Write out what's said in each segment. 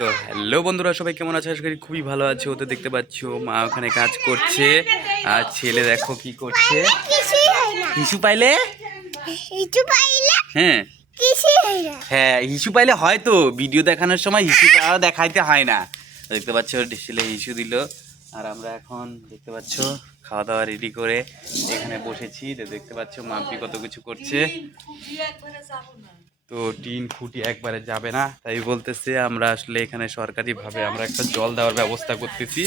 তো হ্যালো বন্ধুরা, সবাই কেমন আছে? আশা করি খুবই ভালো আছে। ও তো দেখতে পাচ্ছ, মা ওখানে কাজ করছে। আর ছেলে দেখো কি করছে। কিছু পাইলে? হ্যাঁ। হ্যাঁ হিসু পাইলে হয়তো। ভিডিও দেখানোর সময় হিসু দেখাইতে হয় না। দেখতে পাচ্ছ, ছেলে হিসু দিল। আর আমরা এখন দেখতে পাচ্ছ খাওয়া দাওয়া রেডি করে এখানে বসেছি। দেখতে পাচ্ছ, মাম্পি কত কিছু করছে। তো টিন খুঁটি একবারে যাবে না। তাই বলতেছে আমরা আসলে এখানে সরকারিভাবে আমরা একটা জল দেওয়ার ব্যবস্থা করতেছি।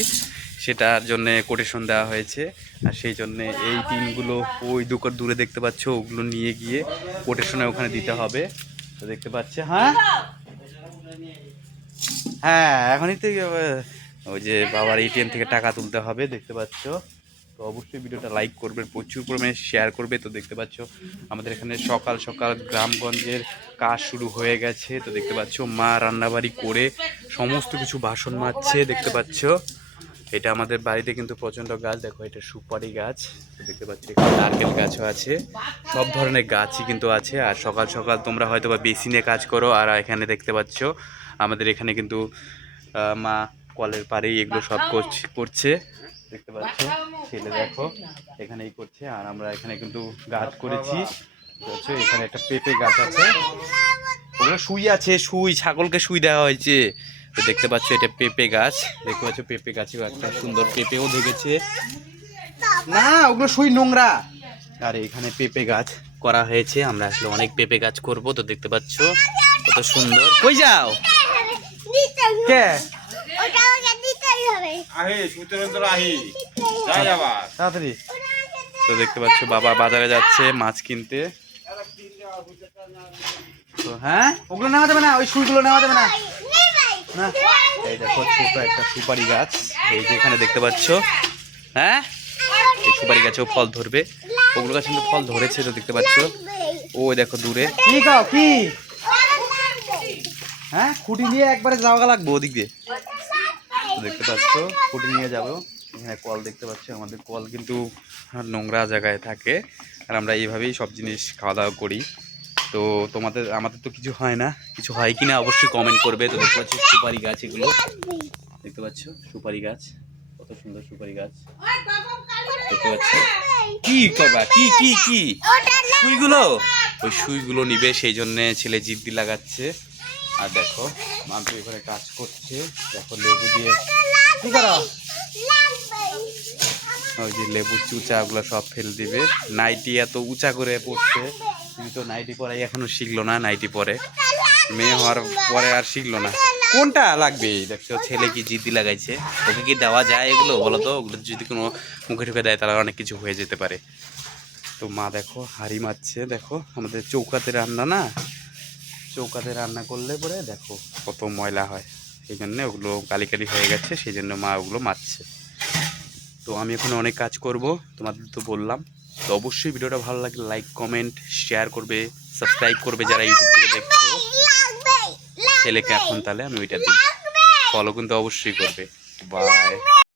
সেটার জন্য কোটেশন দেওয়া হয়েছে। আর সেই জন্য এই টিনগুলো ওই দুকর দূরে দেখতে পাচ্ছ, ওগুলো নিয়ে গিয়ে কোটেশনে ওখানে দিতে হবে। তো দেখতে পাচ্ছে হ্যাঁ? হ্যাঁ এখনই তো ওই যে বাবার এটিএম থেকে টাকা তুলতে হবে, দেখতে পাচ্ছ। তো অবশ্যই ভিডিওটা লাইক করবে প্রচুর পরিমাণে শেয়ার করবে। তো দেখতে পাচ্ছ, আমাদের এখানে সকাল সকাল গ্রামগঞ্জের কাজ শুরু হয়ে গেছে। তো দেখতে পাচ্ছ, মা রান্নাবাড়ি করে সমস্ত কিছু বাসন মাজছে, দেখতে পাচ্ছ। এটা আমাদের বাড়িতে কিন্তু প্রচণ্ড গাছ, দেখো এটা সুপারি গাছ। দেখতে পাচ্ছ, এখানে নারকেল গাছও আছে। সব ধরনের গাছই কিন্তু আছে। আর সকাল সকাল তোমরা হয়তো বা বেসিনে কাজ করো, আর এখানে দেখতে পাচ্ছ, আমাদের এখানে কিন্তু মা কলের পাড়েই এগুলো সব করছে। দেখতে পাচ্ছ ছেলে দেখো এখানেই করছে আর আমরা এখানে কিন্তু গাছ করেছি। এখানে একটা পেঁপে গাছ আছে। ওগুলো শুই আছে শুই ছাগলকে শুই দেওয়া হয়েছে। তো দেখতে পাচ্ছ এটা পেঁপে গাছ। দেখতে পাচ্ছ পেঁপে গাছেও একটা সুন্দর পেঁপেও দেখেছে না ওগুলো শুই নোংরা। আর এখানে পেঁপে গাছ করা হয়েছে। আমরা আসলে অনেক পেঁপে গাছ করব তো দেখতে পাচ্ছ কত সুন্দর। কই যাও? কে? তাড়াতাড়ি। তো। দেখতে পাচ্ছ বাবা বাজারে যাচ্ছে মাছ কিনতে। তো হ্যাঁ? ওগুলো নেওয়া যাবে না ওই সুইগুলো নেওয়া যাবে না। না। এই দেখো ছোট একটা সুপারি গাছ। এই যে এখানে দেখতে পাচ্ছ। হ্যাঁ? এই সুপারি গাছেও ফল ধরবে। ওগুলো গাছে কিন্তু ফল ধরেছে তো দেখতে পাচ্ছ। ও দেখো দূরে। কি খাও কি? হ্যাঁ? খুঁটি নিয়ে একবারে যাওয়া লাগবো ওদিক দিয়ে। দেখতে পাচ্ছ খুঁটি নিয়ে যাব। এখানে কল দেখতে পাচ্ছ আমাদের কল কিন্তু নোংরা জায়গায় থাকে। আর আমরা এইভাবেই সব জিনিস খাওয়া দাওয়া করি। তো তোমাদের আমাদের তো কিছু হয় না। কিছু হয় কি না অবশ্যই কমেন্ট করবে। তো দেখতে পাচ্ছ সুপারি গাছ এগুলো। দেখতে পাচ্ছ সুপারি গাছ। কত সুন্দর সুপারি গাছ। দেখতে পাচ্ছ। কি করবা? কি কি কি? সুইগুলো? ওই সুইগুলো নিবে সেই জন্যে ছেলে জিদ্দি লাগাচ্ছে। আর দেখো মাম্পি এখানে কাজ করছে। দেখো লেবু দিয়ে কি করো? ওই যে লেবুর চুচা ওগুলো সব ফেল দিবে। নাইটি এত উঁচা করে পড়ছে তুমি তো নাইটি পরাই এখনও শিখলো না, নাইটি পরে। মেয়ে হওয়ার পরে আর শিখলো না। কোনটা লাগবে? দেখছ, ছেলে কি জিদ্দি লাগাইছে? ওকে কি দেওয়া যায় এগুলো, বলো তো? ওগুলো যদি কোনো মুখে ঠুকে দেয়, তাহলে অনেক কিছু হয়ে যেতে পারে। তো মা দেখো, হাড়ি মারছে। দেখো, আমাদের চৌকাতে রান্না না? চৌকাতে রান্না করলে পরে দেখো কত ময়লা হয়। সেই জন্য ওগুলো কালি কালি হয়ে গেছে সেই জন্য মা ওগুলো মারছে। তো আমি এখন অনেক কাজ করব তোমাদের তো বললাম। তো অবশ্যই ভিডিওটা ভালো লাগলে লাইক কমেন্ট শেয়ার করবে সাবস্ক্রাইব করবে যারা ইউটিউব থেকে দেখছ। ছেলেকে এখন তাহলে আমি ওইটা দিই। ফলো কিন্তু অবশ্যই করবে। বাই